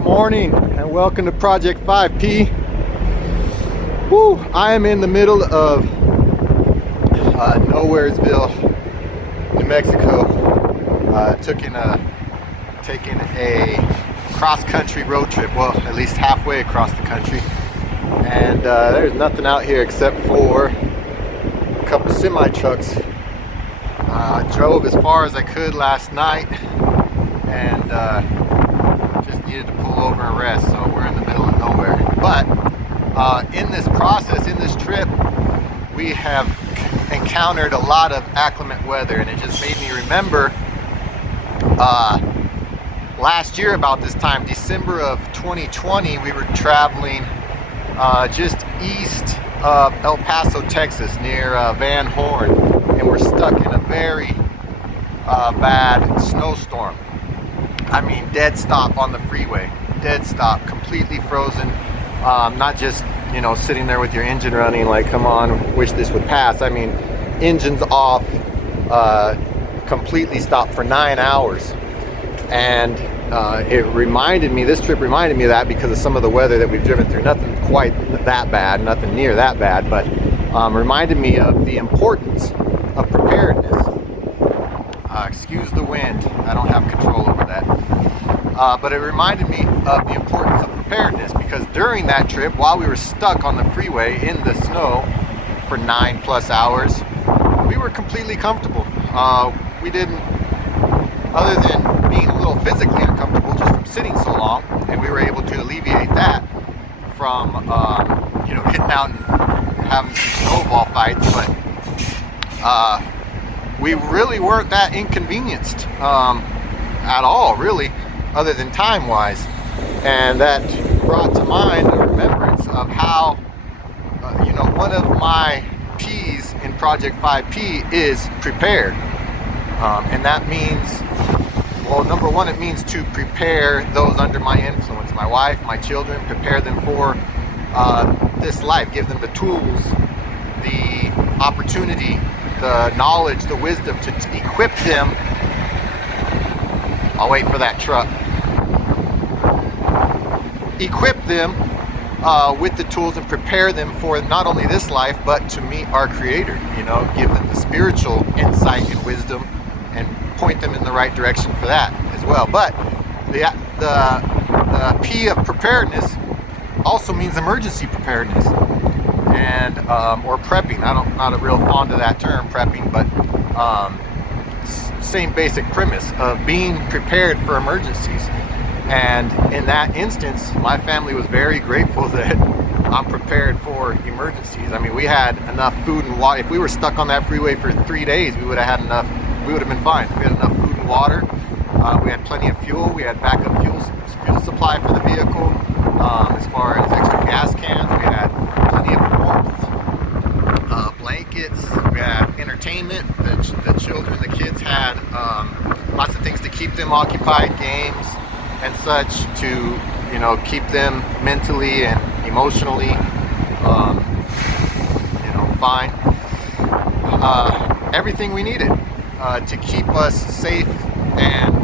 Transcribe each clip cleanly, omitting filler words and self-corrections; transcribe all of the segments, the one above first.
Good morning and welcome to Project 5P. Woo, I am in the middle of Nowheresville, New Mexico, taking a cross-country road trip. Well, at least halfway across the country. And there's nothing out here except for a couple semi-trucks. Drove as far as I could last night and just needed to pull over and rest, so we're in the middle of nowhere. But in this process, in this trip, we have encountered a lot of inclement weather, and it just made me remember last year about this time, December of 2020, we were traveling just east of El Paso, Texas, near Van Horn, and we're stuck in a very bad snowstorm. I mean, dead stop on the freeway, dead stop, completely frozen. Not just, you know, sitting there with your engine running like, come on, wish this would pass. I mean, engines off, completely stopped for 9 hours. And this trip reminded me of that because of some of the weather that we've driven through. Nothing quite that bad, nothing near that bad, but reminded me of the importance of preparedness. Excuse the wind, I don't have control over that. But it reminded me of the importance of preparedness, because during that trip, while we were stuck on the freeway in the snow for 9+ hours, we were completely comfortable. We didn't, other than being a little physically uncomfortable just from sitting so long, and we were able to alleviate that from getting out and having some snowball fights, but we really weren't that inconvenienced at all, really, other than time-wise. And that brought to mind a remembrance of how, one of my P's in Project 5P is prepared. And that means, well, number one, it means to prepare those under my influence, my wife, my children, prepare them for this life, give them the tools, the opportunity, the knowledge, the wisdom to equip them. I'll wait for that truck. Equip them with the tools and prepare them for not only this life, but to meet our Creator. Give them the spiritual insight and wisdom and point them in the right direction for that as well. But the P of preparedness also means emergency preparedness. And or prepping. I'm not real fond of that term, prepping, but same basic premise of being prepared for emergencies. And in that instance, my family was very grateful that I'm prepared for emergencies. I mean, we had enough food and water. If we were stuck on that freeway for 3 days, we would have had enough. We would have been fine. We had enough food and water. We had plenty of fuel. We had backup fuel supply for the vehicle. As far as extra gas cans, we had plenty of warmth, blankets, we had entertainment. The children, the kids had lots of things to keep them occupied, games and such, to keep them mentally and emotionally fine. Everything we needed to keep us safe and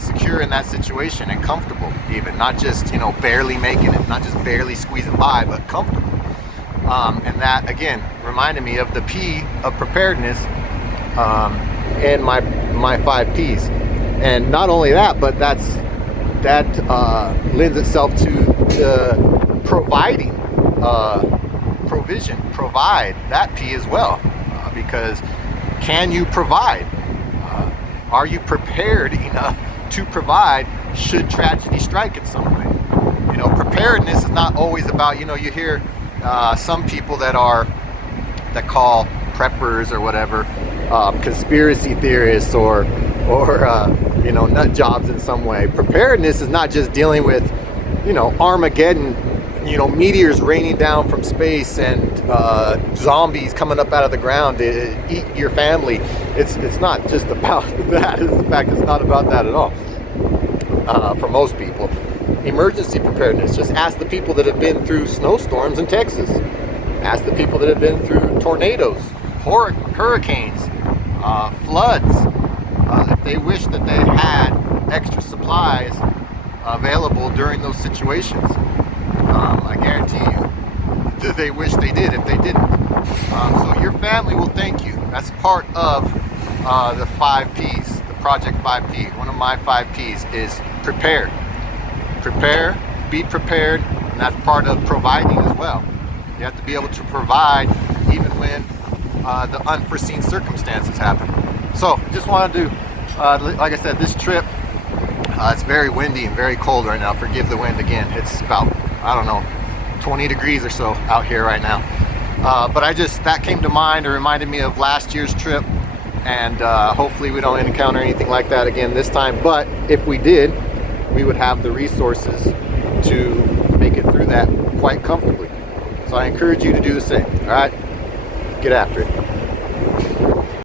secure in that situation, and comfortable, even not just barely making it, not just barely squeezing by, but comfortable. And that again reminded me of the P of preparedness and my 5 P's. And not only that, but that lends itself to providing, provision, provide, that P as well, because can you provide? Are you prepared enough to provide should tragedy strike in some way? Preparedness is not always about, you hear some people that call preppers or whatever conspiracy theorists or nut jobs in some way. Preparedness is not just dealing with Armageddon, meteors raining down from space and zombies coming up out of the ground to eat your family. It's not just about that. In fact, it's not about that at all. For most people, emergency preparedness. Just ask the people that have been through snowstorms in Texas. Ask the people that have been through tornadoes, hurricanes, floods. If they wish that they had extra supplies available during those situations. I guarantee you that they wish they did if they didn't. So your family will thank you. That's part of the 5 P's, the Project 5P. One of my 5 P's is prepare. Prepare, be prepared, and that's part of providing as well. You have to be able to provide even when the unforeseen circumstances happen. So just wanted to, like I said, this trip, it's very windy and very cold right now. Forgive the wind again. It's about, I don't know, 20 degrees or so out here right now. But that came to mind. It reminded me of last year's trip, and hopefully we don't encounter anything like that again this time. But if we did, we would have the resources to make it through that quite comfortably. So I encourage you to do the same. All right, get after it.